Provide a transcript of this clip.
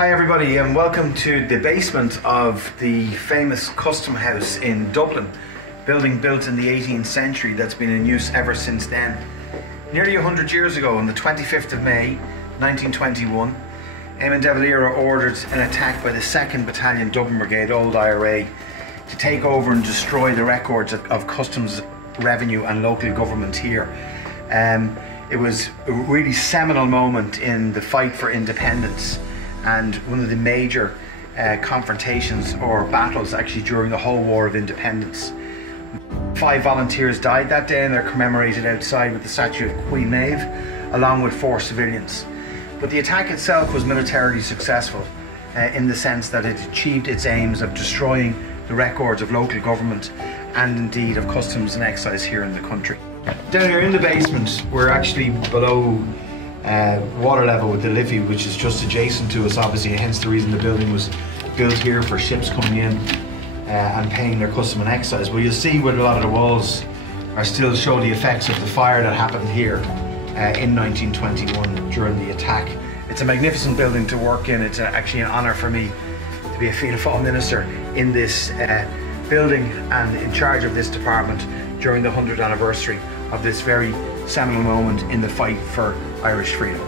Hi everybody and welcome to the basement of the famous Custom House in Dublin. Building built in the 18th century that's been in use ever since then. Nearly 100 years ago, on the 25th of May 1921, Eamon de Valera ordered an attack by the 2nd Battalion Dublin Brigade, Old IRA, to take over and destroy the records of customs revenue and local government here. It was a really seminal moment in the fight for independence and one of the major confrontations or battles actually during the whole War of Independence. 5 volunteers died that day and they're commemorated outside with the statue of Queen Maeve along with 4 civilians. But the attack itself was militarily successful in the sense that it achieved its aims of destroying the records of local government and indeed of customs and excise here in the country. Down here in the basement we're actually below water level with the Liffey, which is just adjacent to us, obviously, hence the reason the building was built here for ships coming in and paying their custom and excise. But you'll see with a lot of the walls are still show the effects of the fire that happened here in 1921 during the attack. It's a magnificent building to work in. It's actually an honour for me to be a Fianna Fáil minister in this building and in charge of this department during the 100th anniversary of this very seminal moment in the fight for Irish freedom.